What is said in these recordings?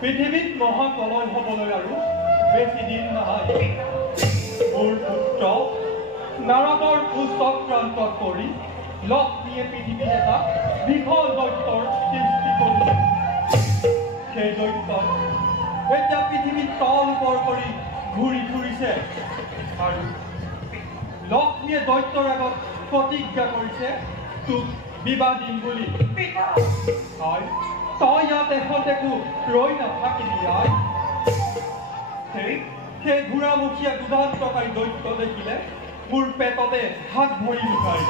পৃথিৱীত মহাপ্ৰলয় হ'বলৈ আৰু বেছি দিন নাই। মোৰ পুত্ৰ নাৰদৰ কুচক্ৰান্তত পৰি লক্ষ্মীয়ে পৃথিৱীত এটা বিফল দৈত্যৰ সৃষ্টি কৰিলে। সেই দৈত্যই এতিয়া পৃথিৱীত তল ওপৰ কৰি ঘূৰি ফুৰিছে আৰু লক্ষ্মীয়ে দৈত্যৰ আগত প্ৰতিজ্ঞা কৰিছে তোক বিবাহ দিম বুলি। হয়, তই ইয়াত এখন দেখো ৰৈ নাথাকিলি আই। সেই ঘোঁৰামুখীয়া দুদান্তকাৰী দৈত্য দেখিলে মোৰ পেটতে হাত ভৰি লুকাই।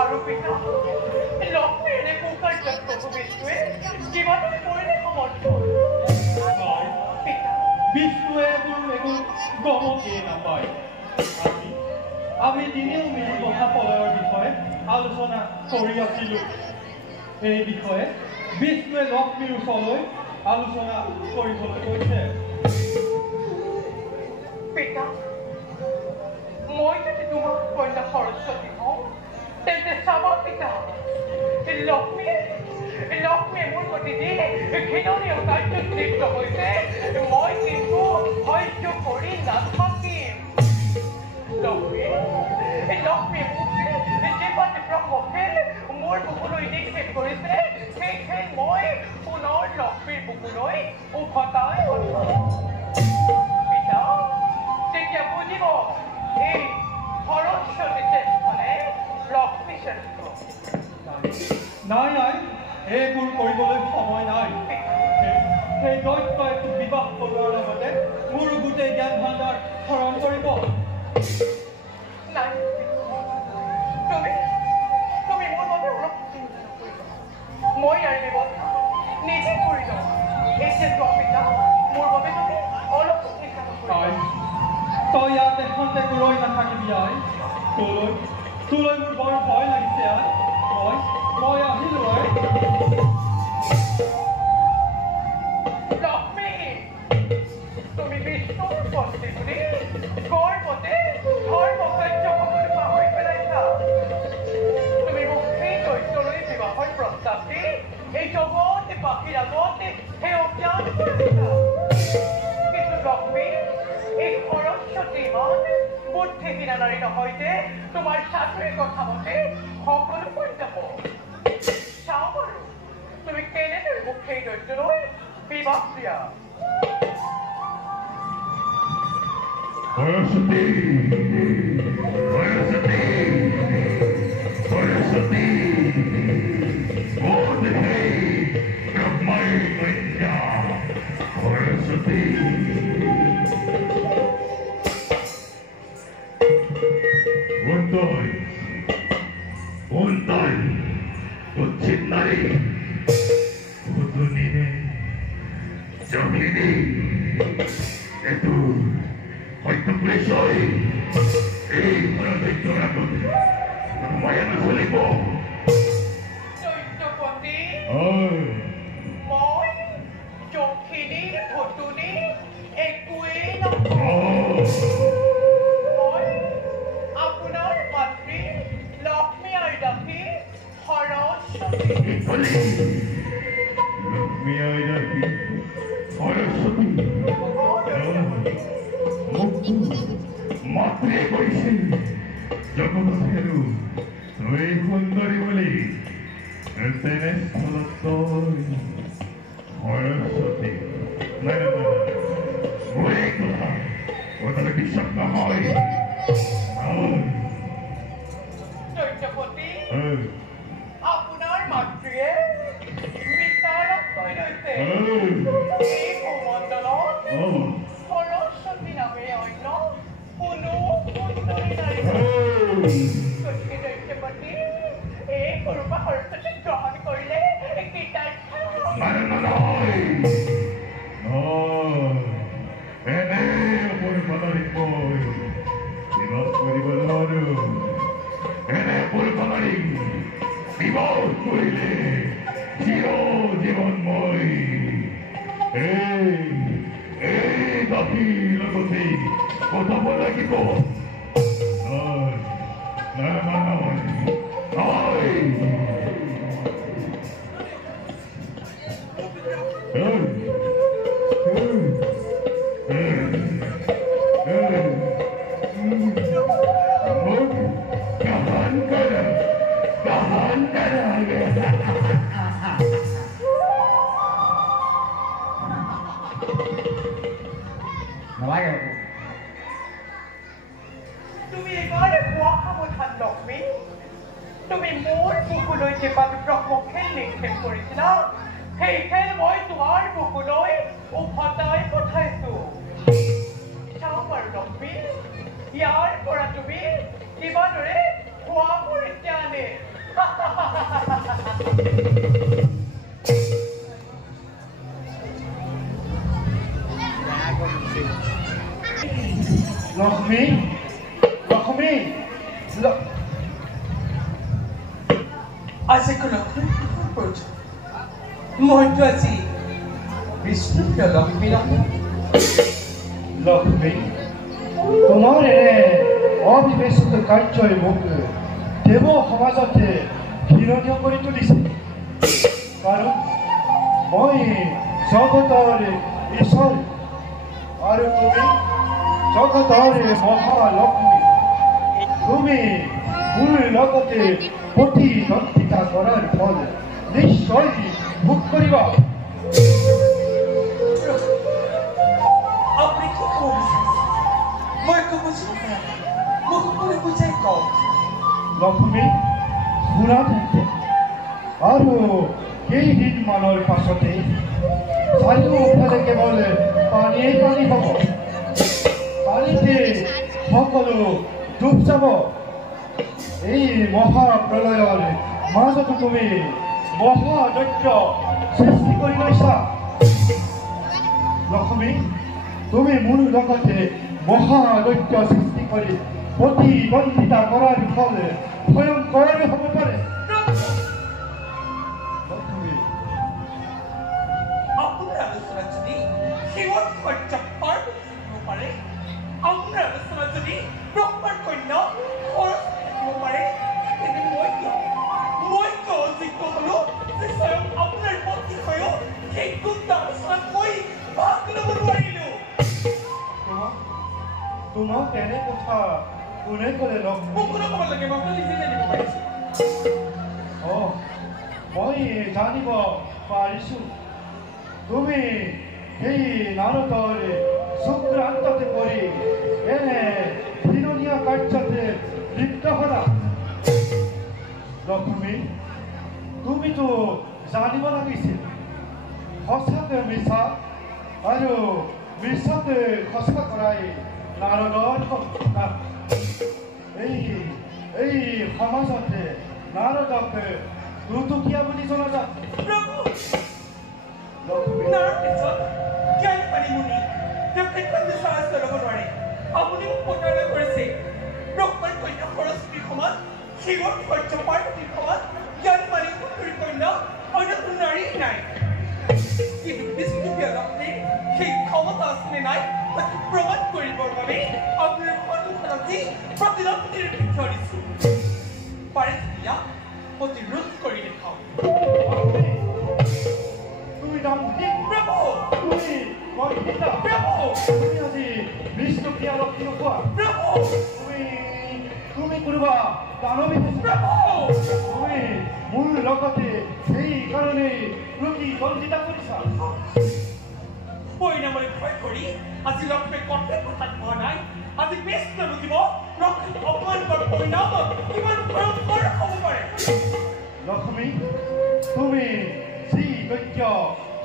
আৰু পিতা লক্ষ্মীৰ এনে কুকাৰ্যত প্ৰভু বিষ্ণুৱে জীৱনত কৰিলে সমৰ্থ। বিষ্ণুৱে একো গমকে নাপায়। আমি দিনেও মিলি মহাপ্ৰলয়ৰ বিষয়ে আলোচনা কৰি আছিলো। এই বিষয়ে বিষ্ণুৱে লক্ষ্মীৰ ওচৰলৈ আলোচনা কৰিবলৈ গৈছে। পিতা, মই যদি তোমাৰ কন্যা সৰস্বতী হওঁ তেন্তে চাবা পিতা, লক্ষ্মীয়ে মোৰ প্ৰতি যি ঘৃণনীয় কাৰ্যত লিপ্ত হৈছে মই কিন্তু সহ্য কৰি নাথাকিম। লক্ষ্মীয়ে মোক যে জীৱাত প্ৰমুখে মোৰ বুকুলৈ নিক্ষেপ কৰিছে সেইখিনি এইবোৰ কৰিবলৈ সময় নাই সেই দৈত্যই তোক বিবাহ কৰোৱাৰ লগতে মোৰ গোটেই জ্ঞান ভাণ্ডাৰ হৰণ কৰিব নাই তুমি মোৰ বাবে অলপ চিন্তা নকৰিবা মই ইয়াৰ ব্যৱস্থা নিজে কৰি লওঁ এতিয়াতো অপেক্ষা মোৰ বাবে তুমি অলপ চিন্তা নকৰিবা তই ইয়াতে খন্তেকো ৰৈ নাথাকিবি আই তোলৈ মোৰ বৰ ভয় লাগিছে আই মই আহিলো আই লক্ষ্মী তুমি বিষ্ণুৰ পত্নী বুলি গৰ্বতে ধৰ্মকাৰ্য সকলো পাহৰি পেলাইছা তুমি মোক সেই দৈত্যলৈ বিবাহৰ প্ৰস্তাৱ দি এই জগতে পাখিৰ আগতে সেই অজ্ঞান কৰিছা কিন্তু লক্ষ্মী এই সৰস্বতী ইমান বুদ্ধিহীনা নাৰী নহয় যে তোমাৰ চাকৰিৰ কথা মতে সকলো কৰি যাব চাওঁ বাৰু তুমি কেনেদৰে মোক সেই দৈত্যলৈ বিবাহ দিয়া দৈত্যপতি মই যক্ষিণী ভতুনী একোৱেই নহয় মই আপোনাৰ মাতৃ লক্ষ্মী আৰু দাসী সৰস্বতী মাতৃয়ে কৈছিল জগত হেৰু তই সুন্দৰী বুলি তেনেস্থলত তই সৰস্বতী নাই মোৰ এই কথা কথাটো বিশ্বাস নহয় দৈত্যপতি আপোনাৰ মাতৃয়ে বিশালক কৈ লৈছে এই ভূমণ্ডলত সৰস্বতী নামে অন্য কোনো সুন্দৰী নাৰী গতিকে দৈত্যপতি এই সৰুপা সৰস্বতীক গ্ৰহণ কৰিলে জীবনময় এই দাবীৰ লগতে কথাব লাগিব তুমি এবাৰে কোৱা সাৱধান লক্ষ্মী তুমি মোৰ বুকুলৈ যেপাটো ব্ৰহ্মখেল নিক্ষেপ কৰিছিলা সেই খেল মই তোমাৰ বুকুলৈ উভতাই পঠাইছো চাওঁ বাৰু লক্ষ্মী ইয়াৰ পৰা তুমি কিমানৰে খোৱা পৰিত্যাগ আনে লক্ষ্মী আজি লক্ষ্মী মইতো আজি বিষ্ণুপ্ৰিয় লক্ষ্মী নহয় লক্ষ্মী তোমাৰ এনে অবিবেচিত কাৰ্যই মোক দেৱ সমাজতে ঘৃণনীয় কৰি তুলিছে কাৰণ মই জগতৰ ঈশ্বৰ আৰু তুমি জগতৰ মহালক্ষ্মী তুমি মোৰ লগতে প্ৰতিদ্বন্দ্বিতা কৰাৰ ফল নিশ্চয় ভোগ কৰিবা আপুনি কি কৰিছে মই একো বুজি নাপাওঁ মোক আপুনি বুজাই কওক লক্ষ্মী শুনা আৰু কেইদিনমানৰ পাছতে চাৰিওফালে কেৱল পানীয়ে পানী হ'ব পানীতে সকলো ডুব যাব এই মহাপ্ৰলয়ৰ মাজতো তুমি মহাদৈত্য সৃষ্টি কৰি লৈছা লক্ষ্মী তুমি মোৰ লগতে মহাদৈত্য সৃষ্টি কৰি প্ৰতিদ্বন্দ্বিতা কৰাৰ ফল ভয়ংকৰ হ'ব পাৰে লক্ষ্মী আপোনাৰ আলোচনা যদি শিৱৰ সত্য পাৰ্বতী থাকিব পাৰে আপোনাৰ আলোচনা যদি ব্ৰহ্মাৰ কন্যা সৰস্বতী থাকিব পাৰে তেন্তে মই কিয় অযোগ্য হলো যে স্বয়ং আপোনাৰ পত্নী হৈও সেই গুপ্ত আলোচনাত মই ভাগ ল'ব নোৱাৰিলো তোমাক এনে কথা কোনে ক'লে লক্ষ্মী মোক কোনো ক'ব লাগে মই নিজে জানিব পাৰিছো মই জানিব পাৰিছো তুমি সেই নাৰদৰ চক্ৰান্ততে পৰি এনে ঘৃণনীয় কাৰ্যতে লিপ্ত হ'লা লক্ষ্মী তুমিতো জানিব লাগিছিল সঁচাকে মিছা আৰু মিছাকে সঁচা কৰাই নাৰদৰ কাম এই সমাজতে নাৰদক দুটকীয়া বুলি জনাজাত নাৰৰ পিছত জ্ঞান পানী মুনি তেওঁ কেতিয়া বিশ্বাস কৰিব নোৱাৰে আপুনি মোক প্ৰতাৰণা কৰিছে ব্ৰহ্মাৰ কন্যা সৰস্বতীৰ সমান শিৱৰ সত্য পাৰ্বতীৰ সমান জ্ঞান পানী সুন্দৰী কন্যা অন্য কোনো নাৰী নাই কিন্তু বিষ্ণুপ্ৰিয়া লক্ষ্মীৰ সেই ক্ষমতা আছেনে নাই তাকে প্ৰমাণ কৰিবৰ বাবে আপোনাৰ সন্মুখত আজি প্ৰতিদ্বন্দ্বীৰ বিষয় দিছো পাৰে তেতিয়া প্ৰতিৰোধ কৰি দেখাওক তুমি দাম্ভিক প্ৰভু তুমি গৰ্বিতা প্ৰভু তুমি আজি বিষ্ণুপ্ৰিয়া লক্ষ্মী নোপোৱা প্ৰভু তুমি কোনোবা দানৱী প্ৰভু তুমি মোৰ লগতে সেইকাৰণেই প্ৰতিদ্বন্দ্বিতা কৰিছা পৰিণামলৈ ভয় কৰি আজি লক্ষ্মীয়ে কৰ্তব্য তাত পোৱা নাই আজি বেষ্ট বুজিব লক্ষ্মীক অপমান কৰাৰ পৰিণাম কিমান ভয়ংকৰ হ'ব পাৰে লক্ষ্মী তুমি যি দৈত্য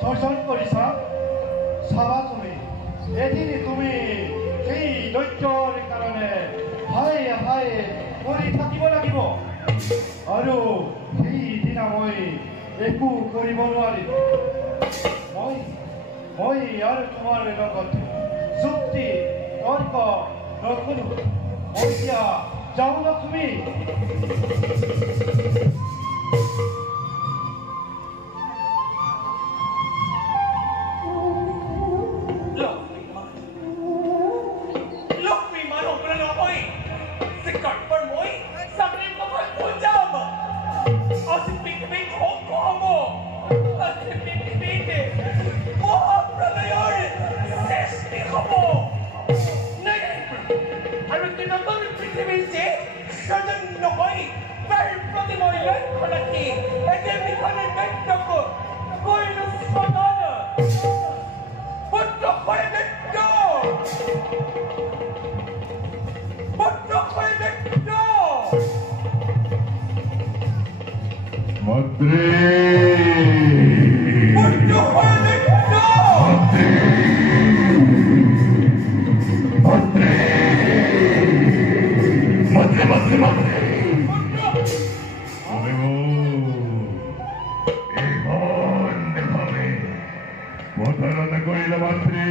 সৰ্জন কৰিছা চাবা তুমি এদিন তুমি সেই দৈত্যৰ কাৰণে হাই হাই কৰি থাকিব লাগিব আৰু সেইদিনা মই একো কৰিব নোৱাৰিম মই আৰু তোমাৰ লগত যুক্তি তৰ্ক নকৰো মই এতিয়া যাওঁ লক্ষ্মী লক্ষ্মী মান অপৰা নহয় যে কাৰ্পৰ মই চাকৰিৰ কথা কৈ যাম আজি পৃথিৱীত ধ্বংস হ'ব আজি পৃথিৱীত মহাপ্ৰলয়ৰ সৃষ্টি হ'ব নাই আৰু নতুন পৃথিৱীৰ যে সৃজন নহয় তাৰ প্ৰতি মই লক্ষ্য ৰাখি এতিয়া বিধানৰ দায়িত্বক কৰিলো স্বদান পুত্ৰ হয় দায়িত্ব পুত্ৰ হয় দায়িত্ব মন্ত্ৰী পুত্ৰ হয় দায়িত্ব প্ৰতাৰণা কৰিল মন্ত্ৰী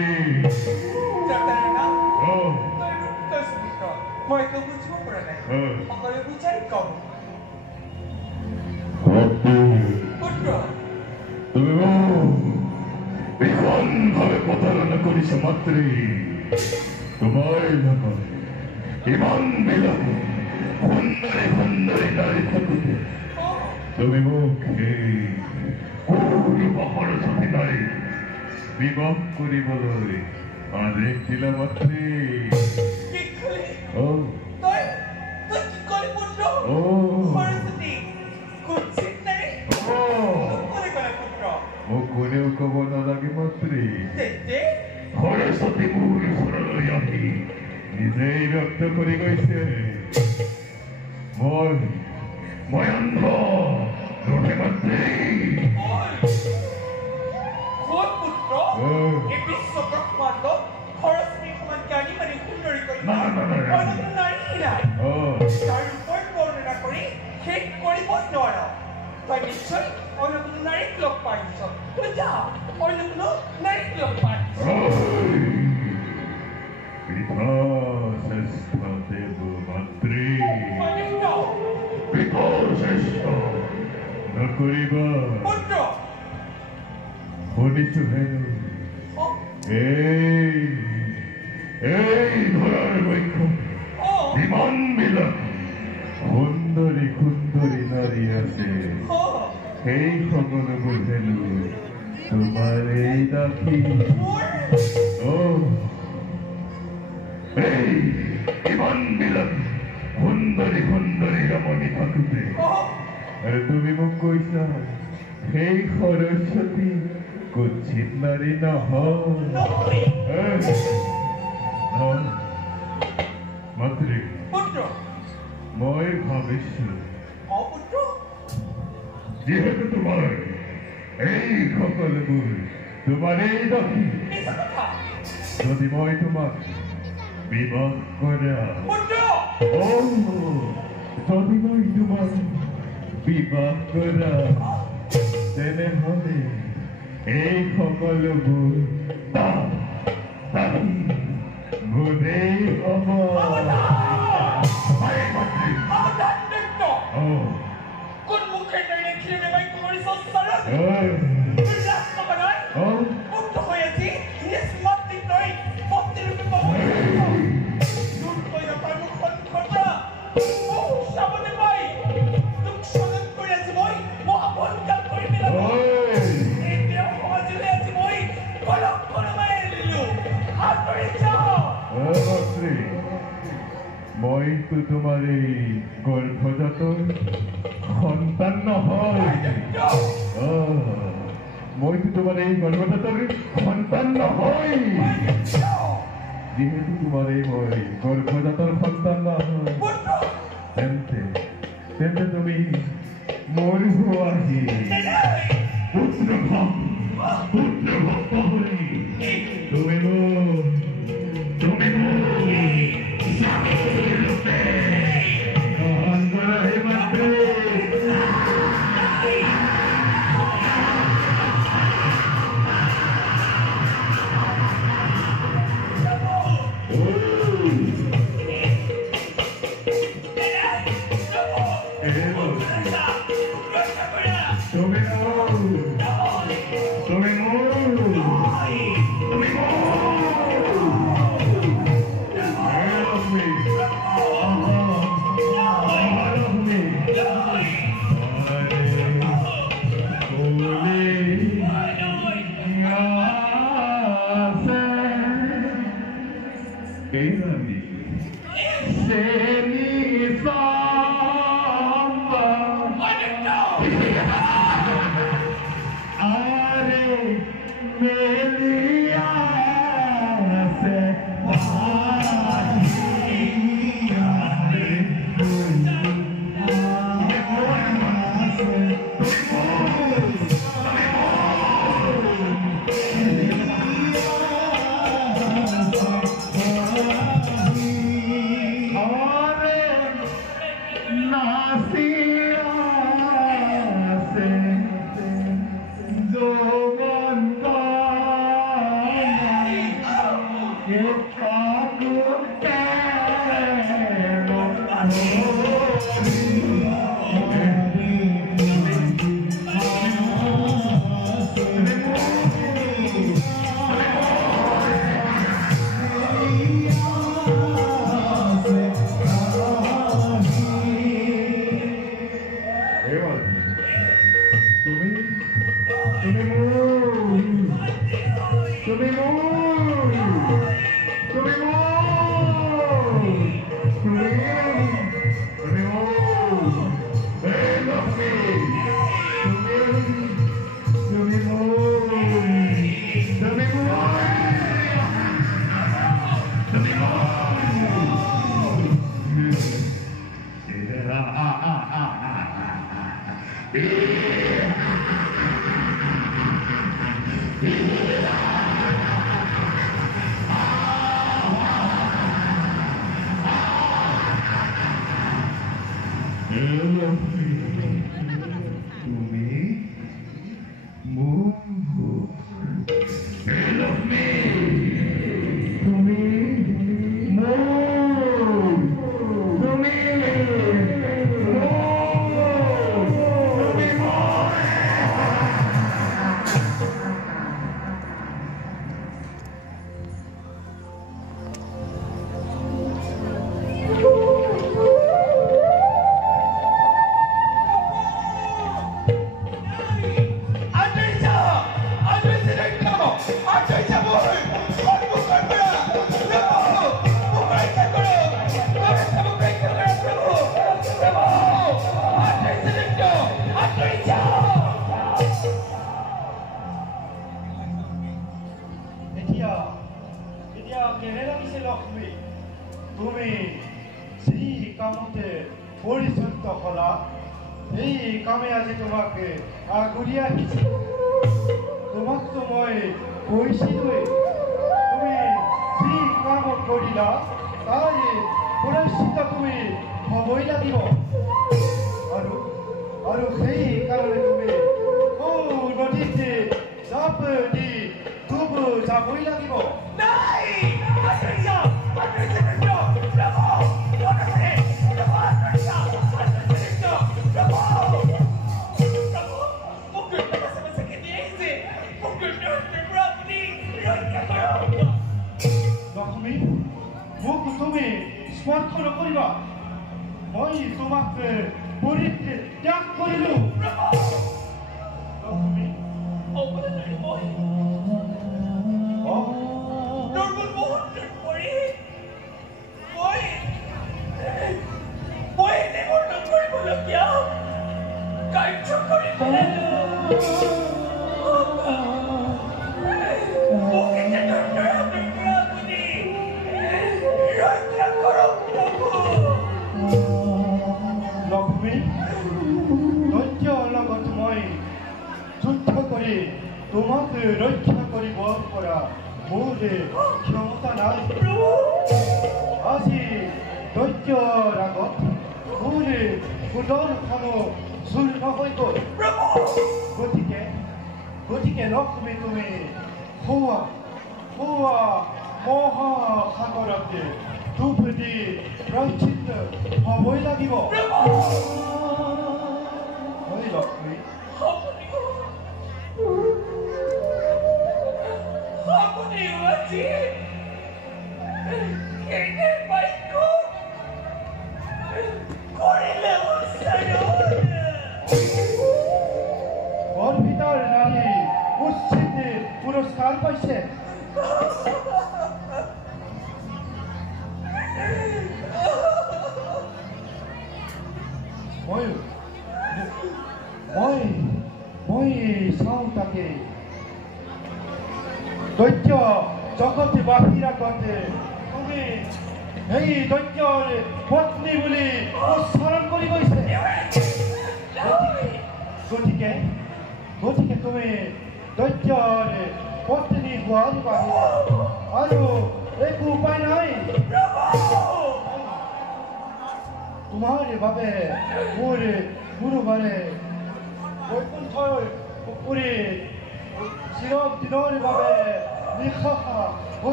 জাতানা ও তই তই সুমিত্ৰ মই একো বুজিব পৰা নাই সকলোৱে বুজাই কম পুত্ৰ তুমি বিমান ভাবে প্ৰতাৰণা কৰিস মন্ত্ৰী তোমাৰ লগত ইমান বিলাকে সুন্দৰী নাৰী থাকিতে তুমি মোক এই সৰস্বতী নাৰী বিবাহ কৰিবলৈ আদেশ দিলা মন্ত্ৰী কি কলি তই তই কি কলি পুত্ৰ সৰস্বতী কুঞ্চিত নাই কোনে ক'লে পুত্ৰ মোক কোনেও ক'ব নালাগে মন্ত্ৰী তেন্তে সৰস্বতী মোৰ ওচৰলৈ আহি নিজেই ব্যক্ত কৰি গৈছে মই অন্ধ মন্ত্ৰী ঐ পাইছ যা অন্য কোনো নারীক লগ পাইছ পিতা শ্রেষ্ঠ দেব মাতৃ পিতা শ্রেষ্ঠ নকরিব পুত্র শুনিছো হেনো এই ধরার বৈক্ষ বিমানবিলাক সুন্দরী সুন্দরী নারী আছে সেই সকলোবোৰ হেনো তোমাৰ এই দাসী এই বিমানবিলাক সুন্দৰী সুন্দৰী ৰমণী থাকোঁতে আৰু তুমি মোক কৈছা সেই সৰস্বতী কুৎসিত নাৰী নহয় মাতৃ পুত্ৰ মই ভাবিছো পুত্ৰ যিহেতু তোমাৰ এই সকলোবোৰ তোমাৰ এই দাসী যদি মই তোমাক বিবাহ কৰা যদি মই তোমাক বিবাহ কৰা তেনেহ'লে এই সকলোবোৰ মোৰেই হ'ব কোন মুখে নাইলে খেলে ভাই তোমার সস্তারা রাস্তা বানায় মুক্ত হয়েছি নিষ্মাত দিন নয় পত্রের উপরে দুধ কইরা পানু খন্ডা বহু সামনে পাই দুঃখ সদন করেছি মই মহাবনকাল করে দিলাম এই দেহ সমাজে আছি মই কলক করে মায়ের লিলু আর করে যাও মাতৃ মইতো তোমাৰ এই গৰ্ভজাতৰ সন্তান নহয় মইতো তোমাৰ এই গৰ্ভজাতৰ সন্তান নহয় যিহেতু তোমাৰ এই মই গৰ্ভজাতৰ সন্তান নহয় তেন্তে তুমি মোৰ হোৱাহি পুত্ৰ পাহৰি তুমি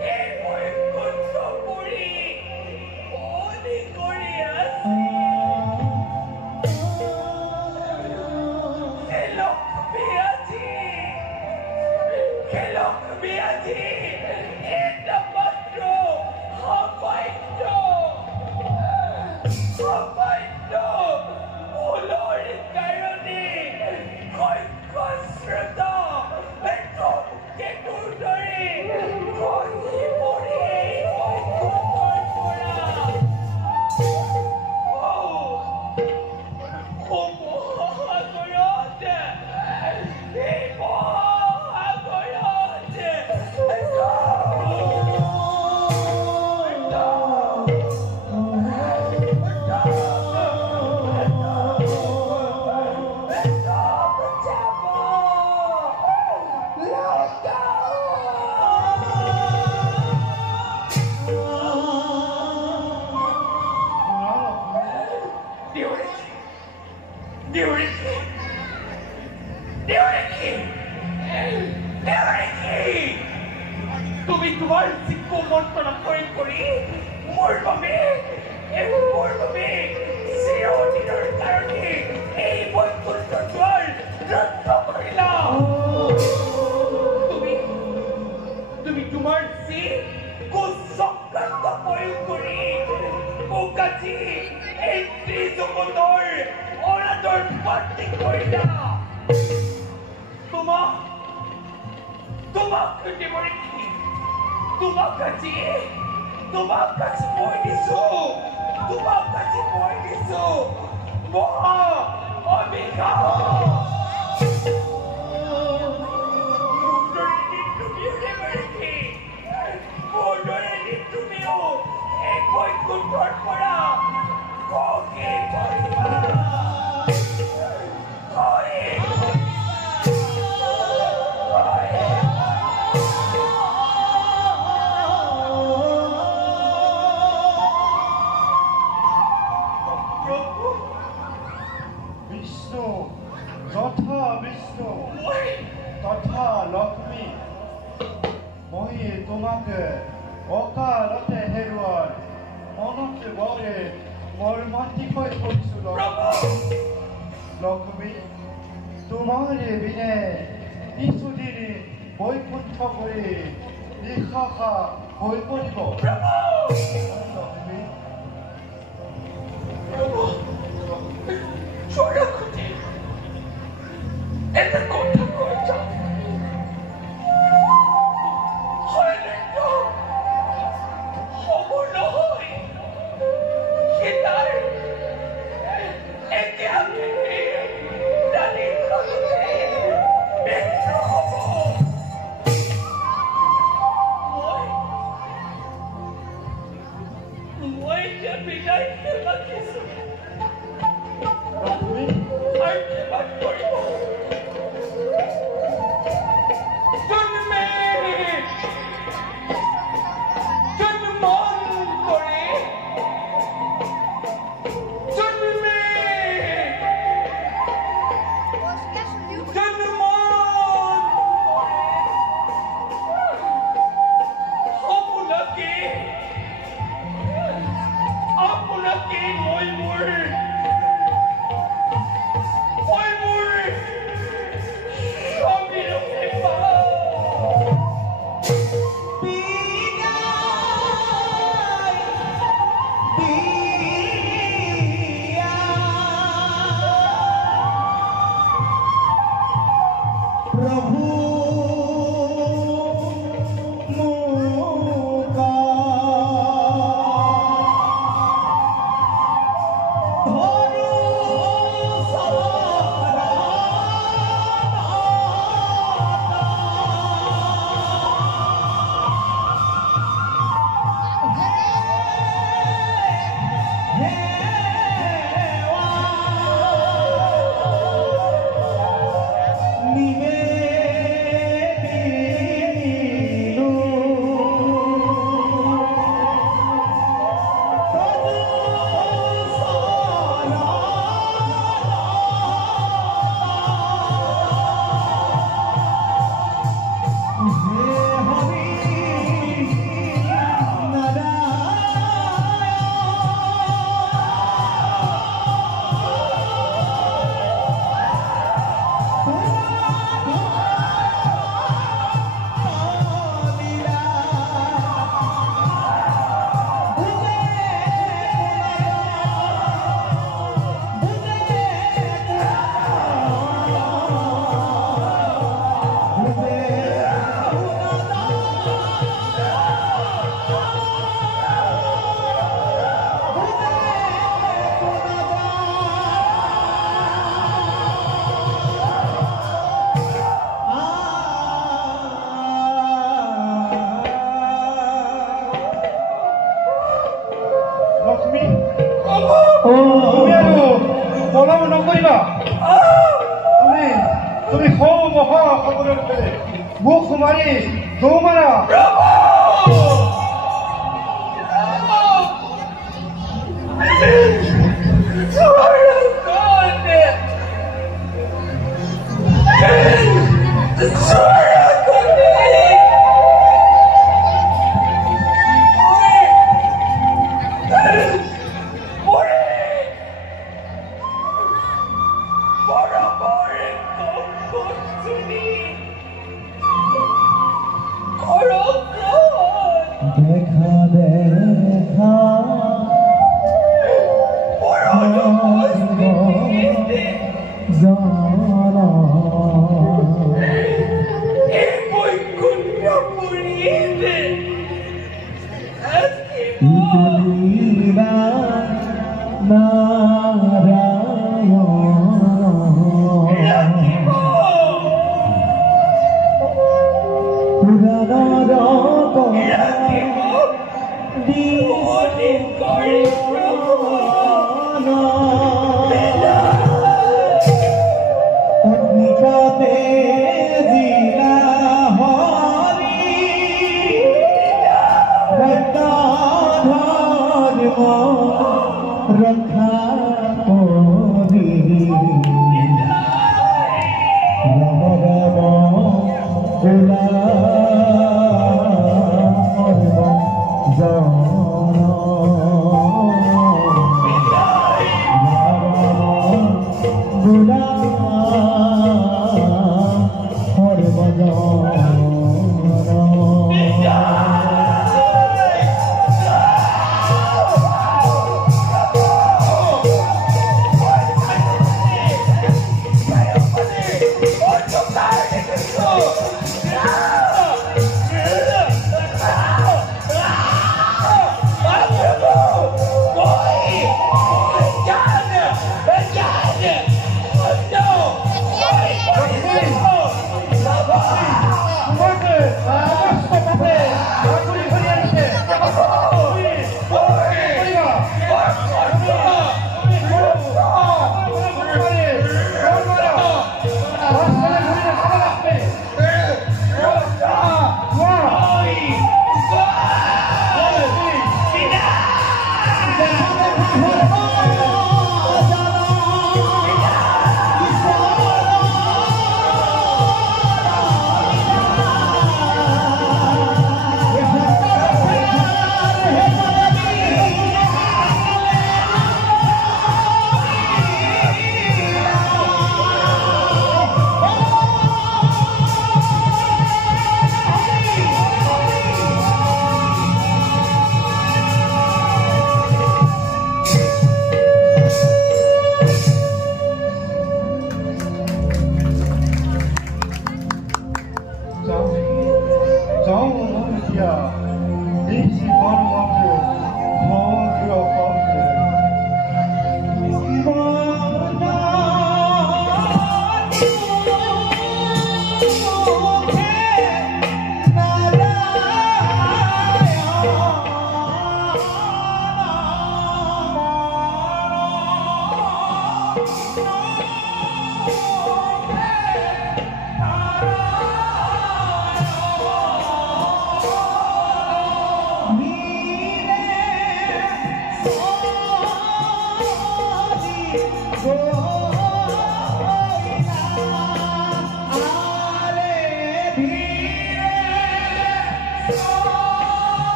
Hey, boy, good so boy. পূৰ্বমে চিৰদিনৰ কাৰণে এই বৈকুণ্ঠ দ্বাৰ ৰদ্ধ কৰিলা। তুমি তোমাৰ যি কুচক্ৰান্ত প্ৰয়োগ কৰি মোক আজি এই ত্ৰিজগতৰ অনাদৰ বাতিল কৰিলা। তোমাক কেতিয়াবাৰে কি তোমাক আজি মই দিছো মহা অভিশাপ। তুমিও এই বৈকুণ্ঠৰ পৰা তথা লক্ষ্মী মই তোমাকে অকালতে হেৰুৱাৰ মনত বৰে মৰ্মান্তিকৈ কৰিছো। লক্ষ্মী তোমাৰে বিনে কিছুদিন বৈকুণ্ঠ কৰি নিশাখা হৈ পৰিব। লক্ষ্মী এটা কথা কৈছা হ'ব নহয় সীতাৰ এতিয়া ৰাণীৰ লগতে মৃত্যু হ'ব। মই এতিয়া বিদায় ৰাখিছো আশীৰ্বাদ কৰিব। তুমি হও মহা সাগৰেৰ ফেলে মুখ মাৰি দৌমাৰা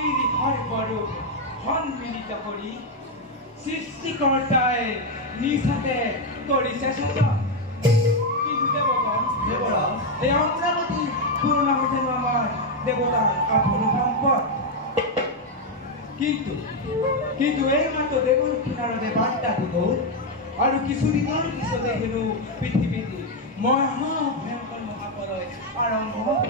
সৰ্বৰূপ সন্মিলিত কৰি সৃষ্টিকৰ্তাই নিজ হাতে কৰিছে সৃজন। কিন্তু দেৱগণ এই অমৰাৱতী পূৰ্ণ হৈছে আমাৰ দেৱতাৰ আপোন সম্পদ। কিন্তু এই মাত্ৰ দেৱৰ কিনাৰতে বাৰ্তা দিব আৰু কিছুদিনৰ পিছতে হেনো পৃথিৱীত ভয়ংকৰ মহাপ্ৰলয় আৰম্ভ হ'ব।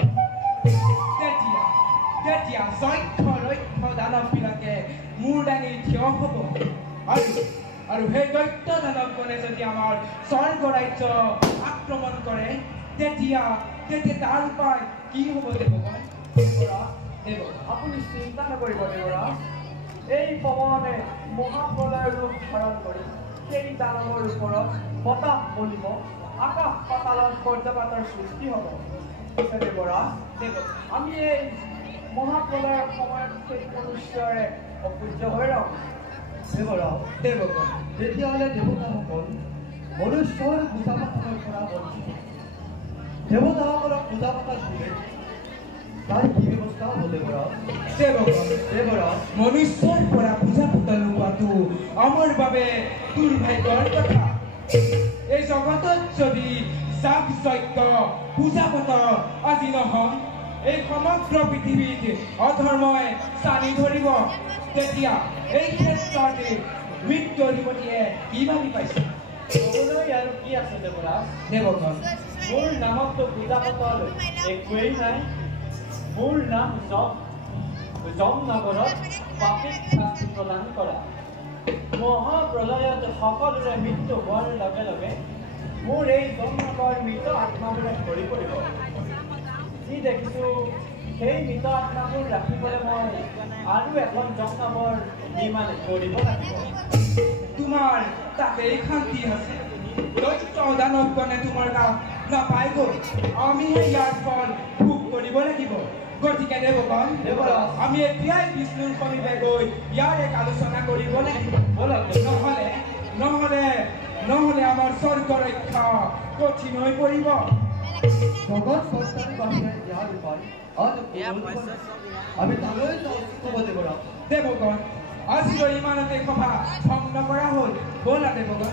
তেতিয়া যক্ষ ৰক্ষ দানৱবিলাকে মূৰ দাঙি থিয় হ'ব আৰু সেই দৈত্য দানৱগণে যদি আমাৰ স্বৰ্গ ৰাজ্য আক্ৰমণ কৰে তেতিয়া তাৰ উপায় কি হ'ব দেৱগণ? আপুনি চিন্তা নকৰিব দেৱৰাজ। এই ভগৱানে মহাপ্ৰলয়ৰ ৰূপ ধাৰণ কৰি সেই দানৱৰ ওপৰত বতাহ বলিব, আকাশ পাতালত বজ্ৰপাতৰ সৃষ্টি হ'ব। দেৱৰাজ, আমি এই মহাপ্ৰলয়ৰ সময়ত সেই মনুষ্যৰে অপূজ্য হৈ ৰওঁ। দেৱগণ তেতিয়াহ'লে দেৱতাসকল মনুষ্যৰ পূজা পাতলৰ পৰা বঞ্চিত। দেৱতাসকলক পূজা পাতল দিলে তাৰ কি ব্যৱস্থা হ'ব দেৱৰাজ? মনুষ্যৰ পৰা পূজা পাতল লোৱাটো আমাৰ বাবে দুৰ্ভাগ্যৰ কথা। এই জগতত যদি যাগ যজ্ঞ পূজা পাতল আজি নহয়, এই সমগ্ৰ পৃথিৱীত অধৰ্মই চানি ধৰিব। তেতিয়া এই ক্ষেত্ৰত মৃত্যু অধিপতিয়ে কি ভাবি পাইছে? ক'বলৈ আৰু কি আছে দেৱৰাজ? দেৱগণ মোৰ নামততো পূজা পাতল একোৱেই নাই। মোৰ নাম যমনগৰত পাপিক শাস্তি প্ৰদান কৰা। মহাপ্ৰলয়ত সকলোৰে মৃত্যু হোৱাৰ লগে লগে মোৰ এই যমনগৰ মৃত আত্মাবোৰে ভৰি পৰিব। যি দেখিছোঁ সেই মৃত আত্মাবোৰ ৰাখিবলৈ মই আৰু এখন যমনগৰ নিৰ্মাণ কৰিব লাগিব। তোমাৰ তাতেই শান্তি আছে। দৈত্য দানৱগণে তোমাৰ কাম নাপায়গৈ। আমিহে ইয়াৰ ফল ভোগ কৰিব লাগিব। গতিকে দেৱগণ আমি এতিয়াই বিষ্ণুৰ সমীপে গৈ ইয়াৰ এক আলোচনা কৰিব লাগিব। নহ'লে আমাৰ স্বৰ্গ ৰক্ষা কঠিন হৈ পৰিব। জগত সত্তাৰ বাহিৰে ইয়াৰ উপায় আমি তালৈ ক'ব দেৱৰাজ। দেৱগণ আজিলৈ ইমানতে সভা ভংগ কৰা হ'ল। ব'লা দেৱগণ।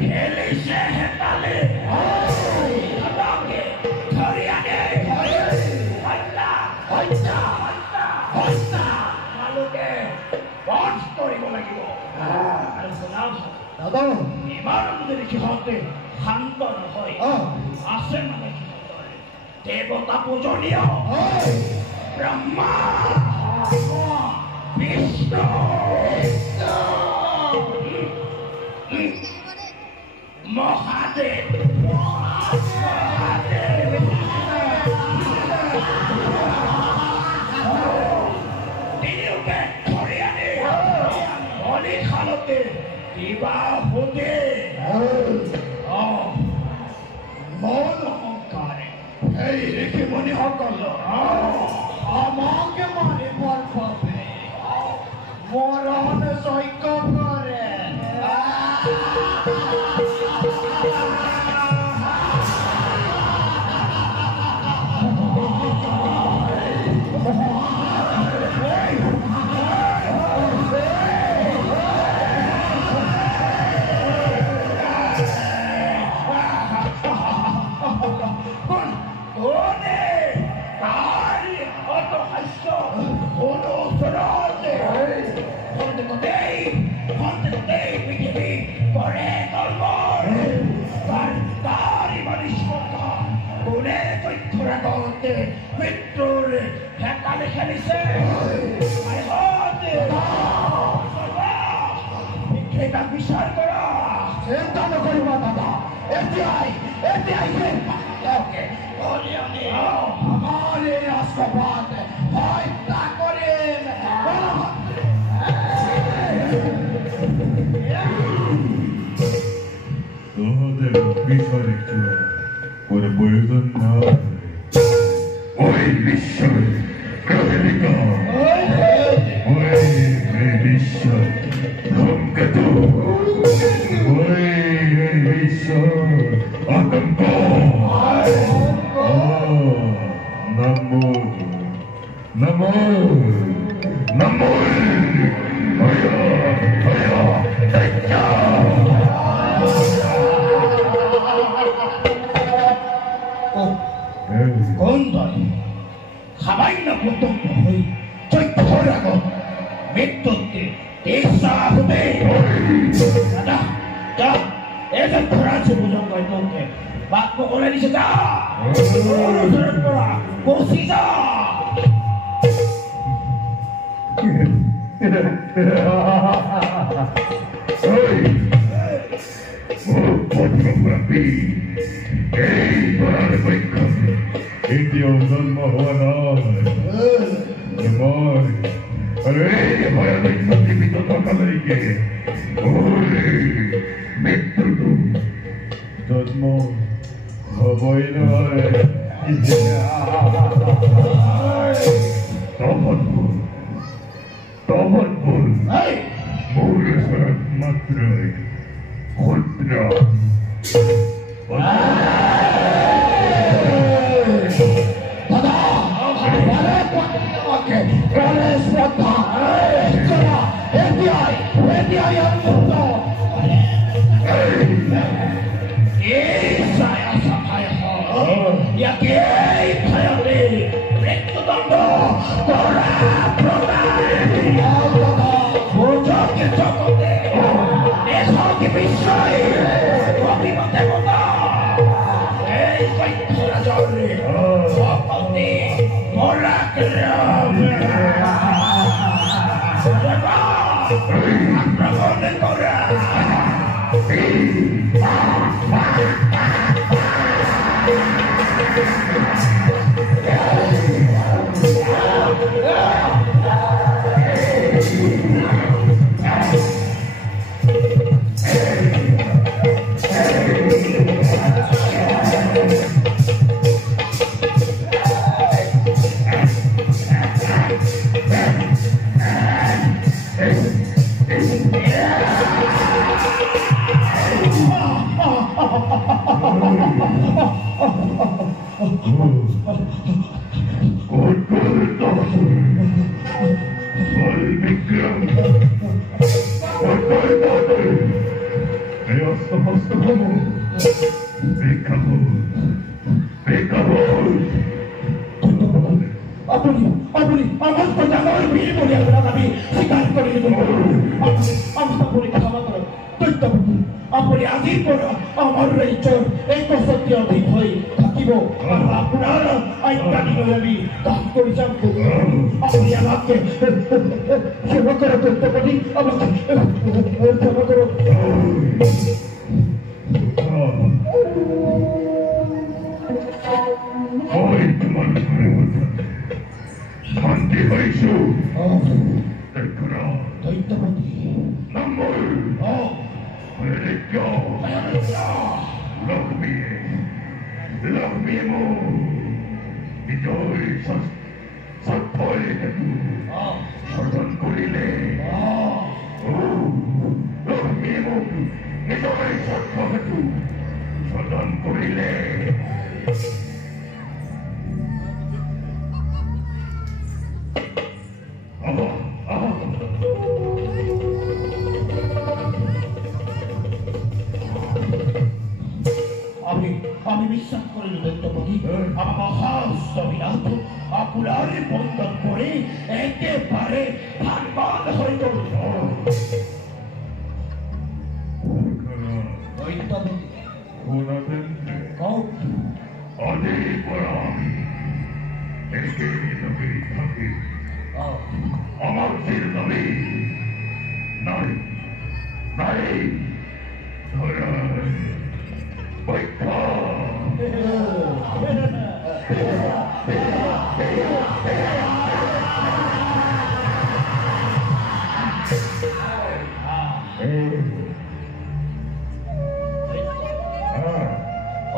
Ele se retale. Ataque. সিহঁতে শান্ত নহয় আছে মানে সিহঁতৰ দেৱতা পূজনীয় ব্ৰহ্মা বিষ্ণু মহাদেৱ তিনিওকে ধৰি আনি অলিখালতে কিবা সুধে মন অহংকাৰে এই ঋষিমুনিসকল আমাকে মাৰিবৰ বাবে মৰণ যজ্ঞ কৰে মৃত্যুৰ হেতালে খেলিছে এটা বিচাৰ কৰা চিন্তা নকৰিবা দাদা এতিয়াই আমাৰ এই ৰাষ্ট্ৰপাত হত্যা কৰিম তোদের বিচারে করে প্রয়োজন না ওই ঈশ্বর প্রতিনিকা ওই ঈশ্বর ধূমকেতু ওই ঈশ্বর আতঙ্ক নমো নমো নমো কোনদল সামান্য কুটুম্ব হৈ চৈত্যৰ আগত মৃত্যুতে দেশাহুতে দাদা যা এজন ফৰাচী বুজংগ তোকে বাট পকৰাই দিছে যা ওচৰৰ পৰা গুচি যা এতিয়াও জন্ম হোৱা নাই জীবিত থকালৈকে মৃত্যুটো জন্ম হ'বই নহয় তমনপুৰ মোৰ ওচৰত মাত্ৰ ক্ষুদ্ৰ আপুনি আজিৰ পৰা আমাৰ ৰাজ্যৰ এক সত্য অধিক হৈ থাকিব আৰু আপোনাৰ আজ্ঞানি লৈ আমি কাম কৰি যাম আপুনি আমাকে সেৱা কৰক দত্তপতি আমাকে সেৱা কৰক Oi, teman Santi Baisu. Terkena. দত্তপতি Namun. Mereka. Lakmimu. Ito'y satpay itu. Satan kulile. Lakmimu. Ito'y satpay itu. Satan kulile. আমি বিশ্বাস করিল দত্তপতি আমার হাস্যবিলাস আপনার বন্ধন করে একেবারে ভানবাদ হয়ে গেল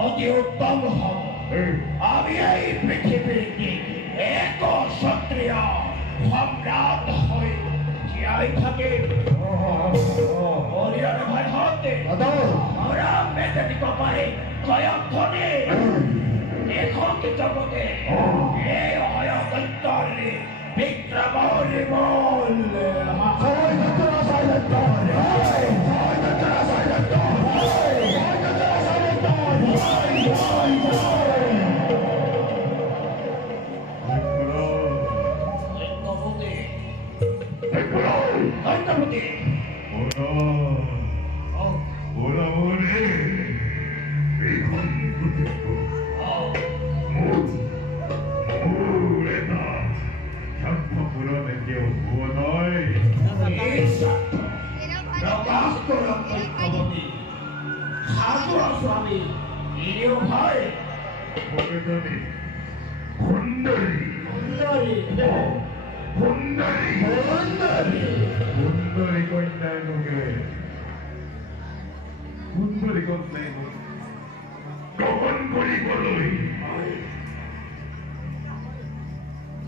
অতি উত্তম হব আমি এই পৃথিবীতে এক ক্ষত্রিয় সম্রাট হয়ে জিয়াই থাকে ভাই হতে আমরা বেঁচে দিতে পারি জয়ধ্বনি দেখো কি জগতে এই অয়তন্তরে বিক্রমৌলি বল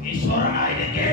ঈশ্বর নাই দেখে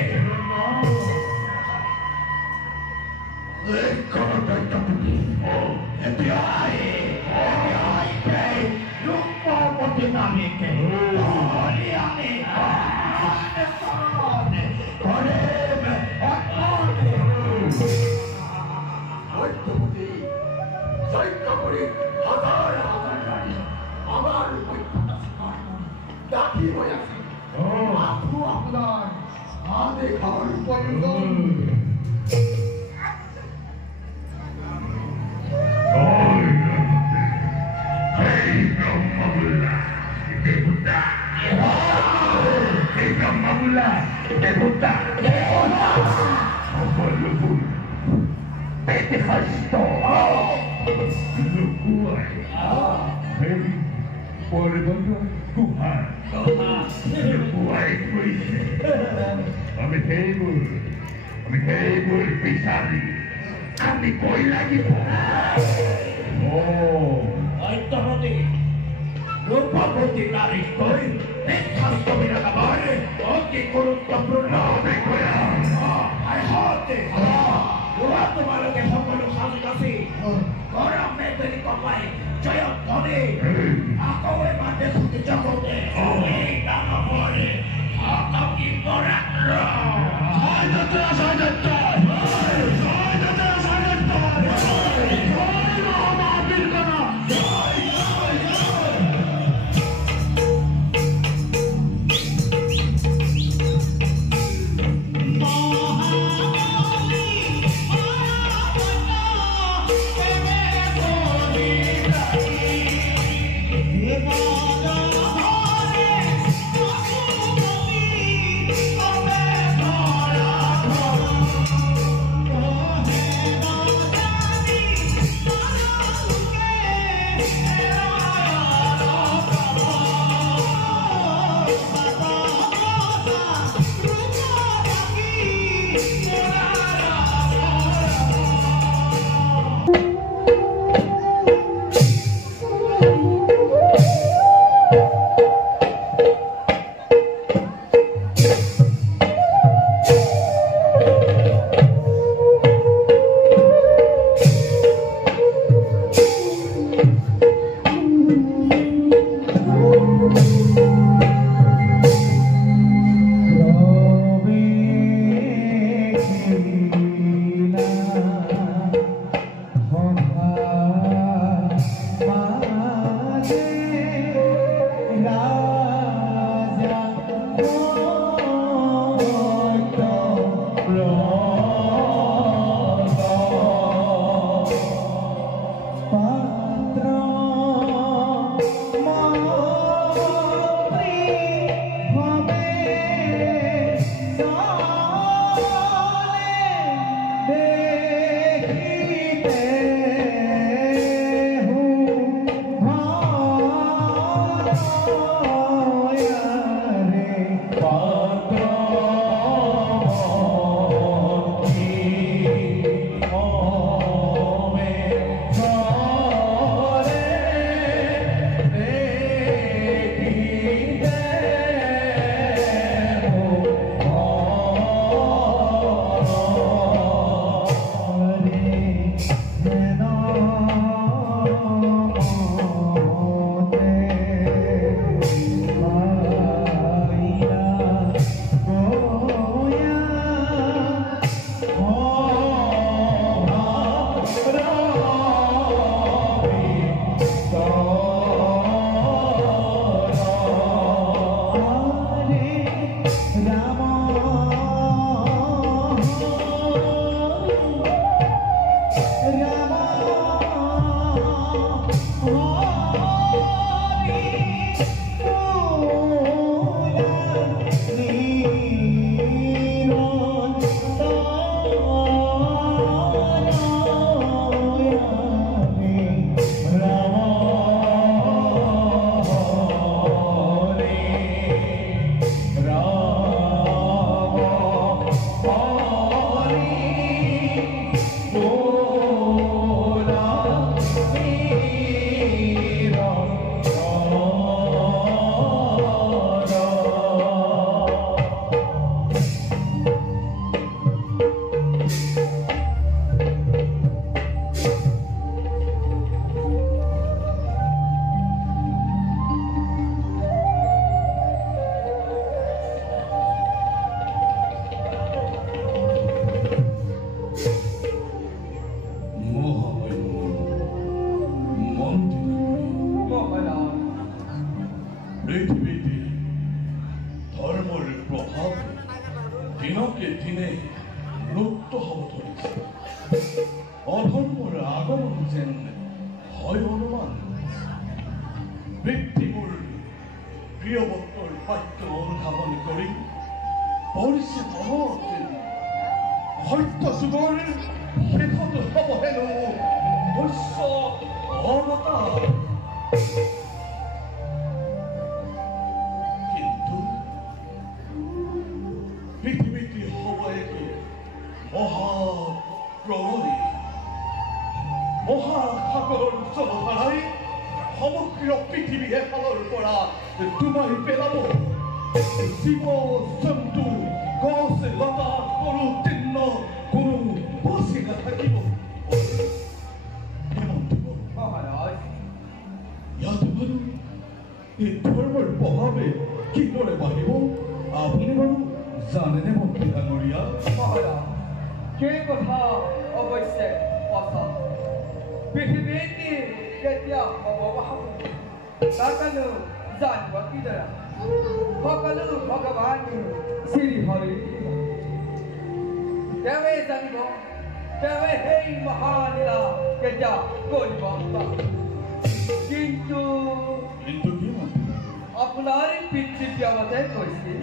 আপোনাৰ পিতৃব্যৱতে কৈছিল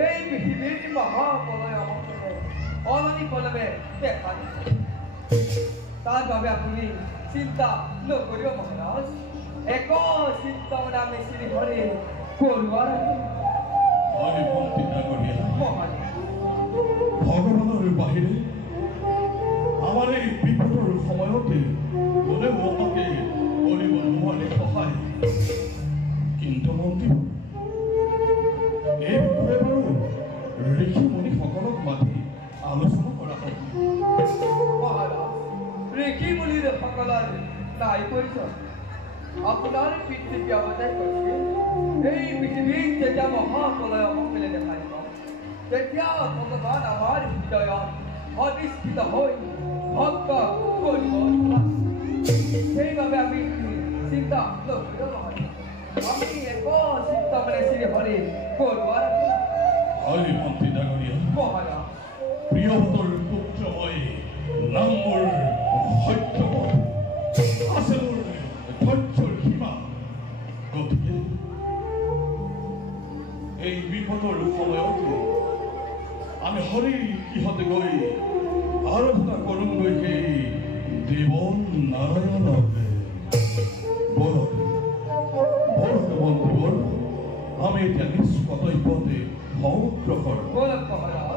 এই পৃথিৱীৰ মহাপ্ৰলয় অলনি পলমে দেখা দিছে তাৰ বাবে আপুনি চিন্তা নকৰিব মহাৰাজ এক চিন্তা মানে আমি শ্ৰী হৰি কৰোৱাৰ ভগৱানৰ বাহিৰে আমাৰ এই বিপদৰ সময়তে কোনে মনকে কৰিব নোৱাৰে সহায় কিন্তু মন্ত্ৰী এই বিষয়ে বাৰু ঋষি মুনিসকলক মাতি আলোচনা কৰা হ'ব মহাৰাজ ঋষি মুনিৰ সকলৰ নাই পৰিচয় আপোনাৰ পিতৃব্যৱতে কৈছিল এই পৃথিৱীত যেতিয়া মহাপ্ৰলয় অমংগলে দেখা দিব তেতিয়া ভগৱান আমাৰ হৃদয়ত অধিষ্ঠিত হৈ ভক্ত কৰিব সেইবাবে আমি চিন্তা নকৰিব নহয় আমি এক চিন্তা মানে শ্ৰী হৰি কৰোৱাৰ হৰি মন্ত্ৰী ডাঙৰীয়া মহাৰাজ প্ৰিয়তৰ পুত্ৰ মই নাম মোৰ সত্যপথ আছে মোৰ ধৈৰ্যৰ সীমা গতিকে এই বিপদৰ সময়তে আমি হৰিৰ কিহতে গৈ আৰাধনা কৰোঁগৈ সেই দেৱন নাৰায়ণকে বৰকে মন্ত্ৰীবৰ আমি এতিয়া নিজ কৰ্তব্যতে অগ্ৰসৰ মহাৰাজ